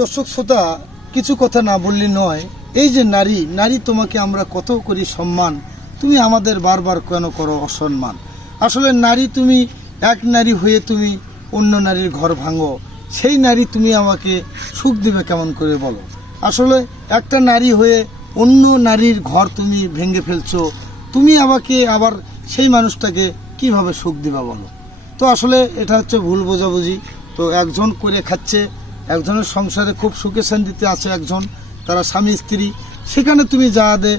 দর্শক শ্রোতা, কিছু কথা না বললে নয়। এই যে নারী, নারী তোমাকে আমরা কত করি সম্মান, তুমি আমাদের বারবার কেন করো অসম্মান? আসলে নারী, তুমি এক নারী হয়ে তুমি অন্য নারীর ঘর ভাঙো, সেই নারী তুমি আমাকে সুখ দেবে কেমন করে বলো? আসলে একটা নারী হয়ে অন্য নারীর ঘর তুমি ভেঙে ফেলছো, তুমি আমাকে আবার সেই মানুষটাকে কিভাবে সুখ দিবা বলো? তো আসলে এটা হচ্ছে ভুল বোঝাবুঝি। তো একজন করে খাচ্ছে, একজনের সংসারে খুব সুখে শান্তিতে আছে একজন, তারা স্বামী স্ত্রী, সেখানে তুমি যা দে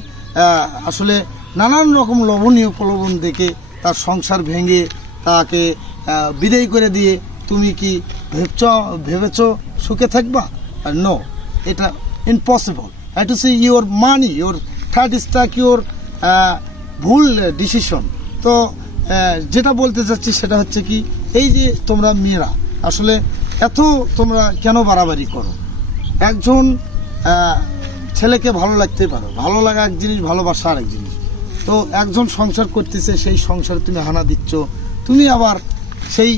আসলে নানান রকম লোভনীয় প্রলোভন দেখে তার সংসার ভেঙে তাকে বিদায় করে দিয়ে তুমি কি ভেবেছ সুখে থাকবা? নো, এটা impossible. Have to see your money, your third stack, your ভুল ডিসিশন। তো যেটা বলতে চাচ্ছি সেটা হচ্ছে কি, এই যে তোমরা মেয়েরা আসলে এত তোমরা কেন বাড়াবাড়ি করো? একজন ছেলেকে ভালো লাগতে পারো, ভালো লাগা এক জিনিস, ভালোবাসা আর এক জিনিস। তো একজন সংসার করতেছে, সেই সংসারে তুমি হানা দিচ্ছ, তুমি আবার সেই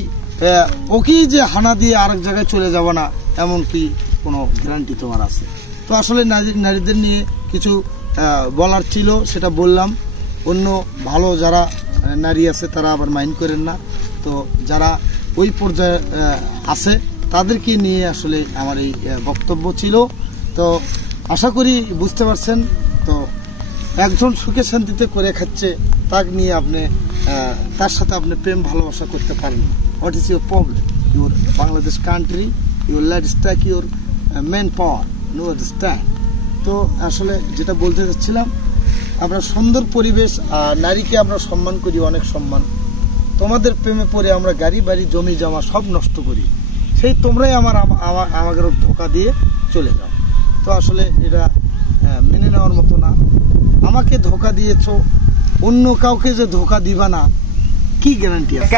ওকেই যে হানা দিয়ে আরেক জায়গায় চলে যাবো না এমন কি কোনো গ্যারান্টি তোমার আছে? তো আসলে নারীদের নিয়ে কিছু বলার ছিল, সেটা বললাম। অন্য ভালো যারা নারী আছে তারা আবার মাইন্ড করেন না। তো যারা ওই পর্যায়ে আছে তাদেরকে নিয়ে আসলে আমার এই বক্তব্য ছিল। তো আশা করি বুঝতে পারছেন। তো একজন সুখে শান্তিতে করে খাচ্ছে, তাকে নিয়ে আপনি তার সাথে আপনি প্রেম ভালোবাসা করতে পারেন না। What is your problem? Your Bangladesh country, your light stack, your men power, no understand. তো আসলে যেটা বলতে চাচ্ছিলাম, আমরা সুন্দর পরিবেশ, নারীকে আমরা সম্মান করি, অনেক সম্মান। তোমাদের প্রেমে পড়ে আমরা গাড়ি বাড়ি জমি জমা সব নষ্ট করি, সেই তোমরাই আমাকে ধোকা দিয়ে চলে যাও। তো আসলে এটা মেনে নেওয়ার মতো না। আমাকে ধোকা দিয়েছ, অন্য কাউকে যে ধোকা দিবা না, কি গ্যারান্টি আছে?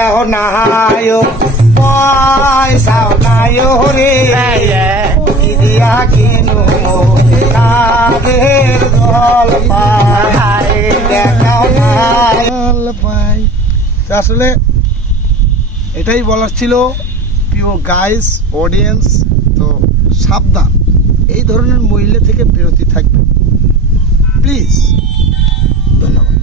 আসলে এটাই বলার ছিল প্রিয় গাইস, অডিয়েন্স। তো সাবধান, এই ধরনের মহিলা থেকে বিরতি থাকবে প্লিজ। ধন্যবাদ।